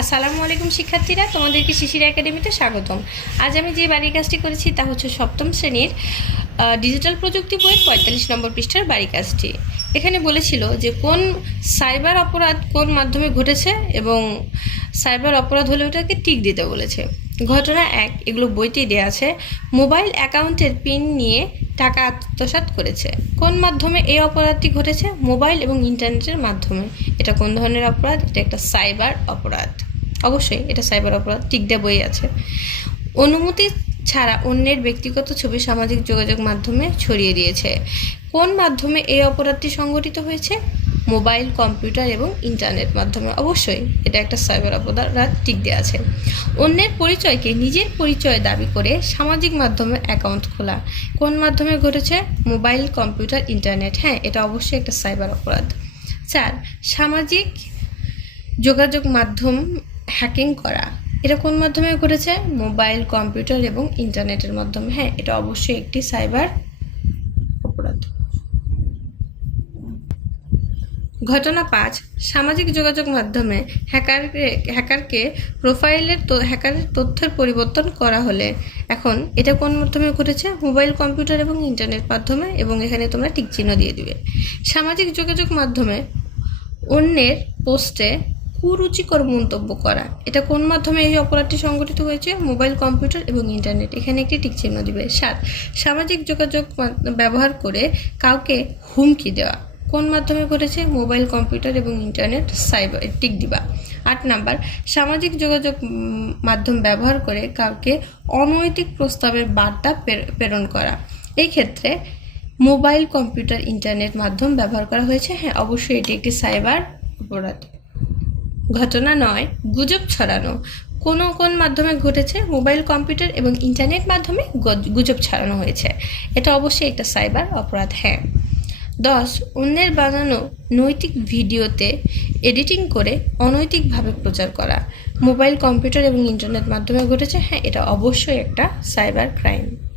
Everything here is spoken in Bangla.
আসসালামু আলাইকুম শিক্ষার্থীরা, তোমাদেরকে শিশির একাডেমিতে স্বাগতম। আজ আমি যে বাড়ির কাজটি করেছি তা হচ্ছে সপ্তম শ্রেণির ডিজিটাল প্রযুক্তি বইয়ের পঁয়তাল্লিশ নম্বর পৃষ্ঠার বাড়ি কাজটি। এখানে বলেছিল যে কোন সাইবার অপরাধ কোন মাধ্যমে ঘটেছে এবং সাইবার অপরাধ হলে ওটাকে টিক দিতে বলেছে। ঘটনা এক, এগুলো বইতেই দেওয়া আছে, মোবাইল অ্যাকাউন্টের পিন নিয়ে টাকা আত্মসাৎ করেছে। কোন মাধ্যমে এই অপরাধটি ঘটেছে? মোবাইল এবং ইন্টারনেটের মাধ্যমে। এটা কোন ধরনের অপরাধ? এটা একটা সাইবার অপরাধ। অবশ্যই, এটা সাইবার অপরাধ টিক দেওয়া বই আছে। অনুমতি ছাড়া অন্যের ব্যক্তিগত ছবি সামাজিক যোগাযোগ মাধ্যমে ছড়িয়ে দিয়েছে। কোন মাধ্যমে এই অপরাধটি সংঘটিত হয়েছে? মোবাইল, কম্পিউটার এবং ইন্টারনেট মাধ্যমে। অবশ্যই, এটা একটা সাইবার অপরাধ টিক দেওয়া আছে। অন্যের পরিচয়কে নিজের পরিচয় দাবি করে সামাজিক মাধ্যমে অ্যাকাউন্ট খোলা। কোন মাধ্যমে ঘটেছে? Mobile, computer, internet. হ্যাঁ এটা অবশ্যই একটা সাইবার অপরাধ। চার, সামাজিক যোগাযোগ মাধ্যম হ্যাকিং করা। এটা কোন মাধ্যমে ঘটেছে? মোবাইল, কম্পিউটার এবং ইন্টারনেটের মাধ্যমে। হ্যাঁ এটা অবশ্যই একটি সাইবার অপরাধ। ঘটনা পাঁচ, সামাজিক যোগাযোগ মাধ্যমে হ্যাকারকে হ্যাকারকে প্রোফাইলের হ্যাকারের তথ্যের পরিবর্তন করা হলে, এখন এটা কোন মাধ্যমে ঘটেছে? মোবাইল, কম্পিউটার এবং ইন্টারনেট মাধ্যমে এবং এখানে তোমরা টিক চিহ্ন দিয়ে দিবে। সামাজিক যোগাযোগ মাধ্যমে অন্যের পোস্টে কুরুচিকর মন্তব্য করা। এটা কোন মাধ্যমে এই অপরাধটি সংগঠিত হয়েছে? মোবাইল, কম্পিউটার এবং ইন্টারনেট। এখানে একটি টিক চিহ্ন দিবে। সাত, সামাজিক যোগাযোগ ব্যবহার করে কাউকে হুমকি দেওয়া। কোন মাধ্যমে ঘটেছে? মোবাইল, কম্পিউটার এবং ইন্টারনেট, সাইবার, টিক দিবা। আট নাম্বার, সামাজিক যোগাযোগ মাধ্যম ব্যবহার করে কাউকে অনৈতিক প্রস্তাবের বার্তা প্রেরণ করা। এই ক্ষেত্রে মোবাইল, কম্পিউটার, ইন্টারনেট মাধ্যম ব্যবহার করা হয়েছে। হ্যাঁ অবশ্যই এটি একটি সাইবার অপরাধ। ঘটনা নয়, গুজব ছড়ানো। কোন কোন মাধ্যমে ঘটেছে? মোবাইল, কম্পিউটার এবং ইন্টারনেট মাধ্যমে গুজব ছড়ানো হয়েছে। এটা অবশ্যই একটা সাইবার অপরাধ হ্যাঁ। দশ, অন্যের বানানো নৈতিক ভিডিওতে এডিটিং করে অনৈতিকভাবে প্রচার করা। মোবাইল, কম্পিউটার এবং ইন্টারনেট মাধ্যমে ঘটেছে হ্যাঁ এটা অবশ্যই একটা সাইবার ক্রাইম।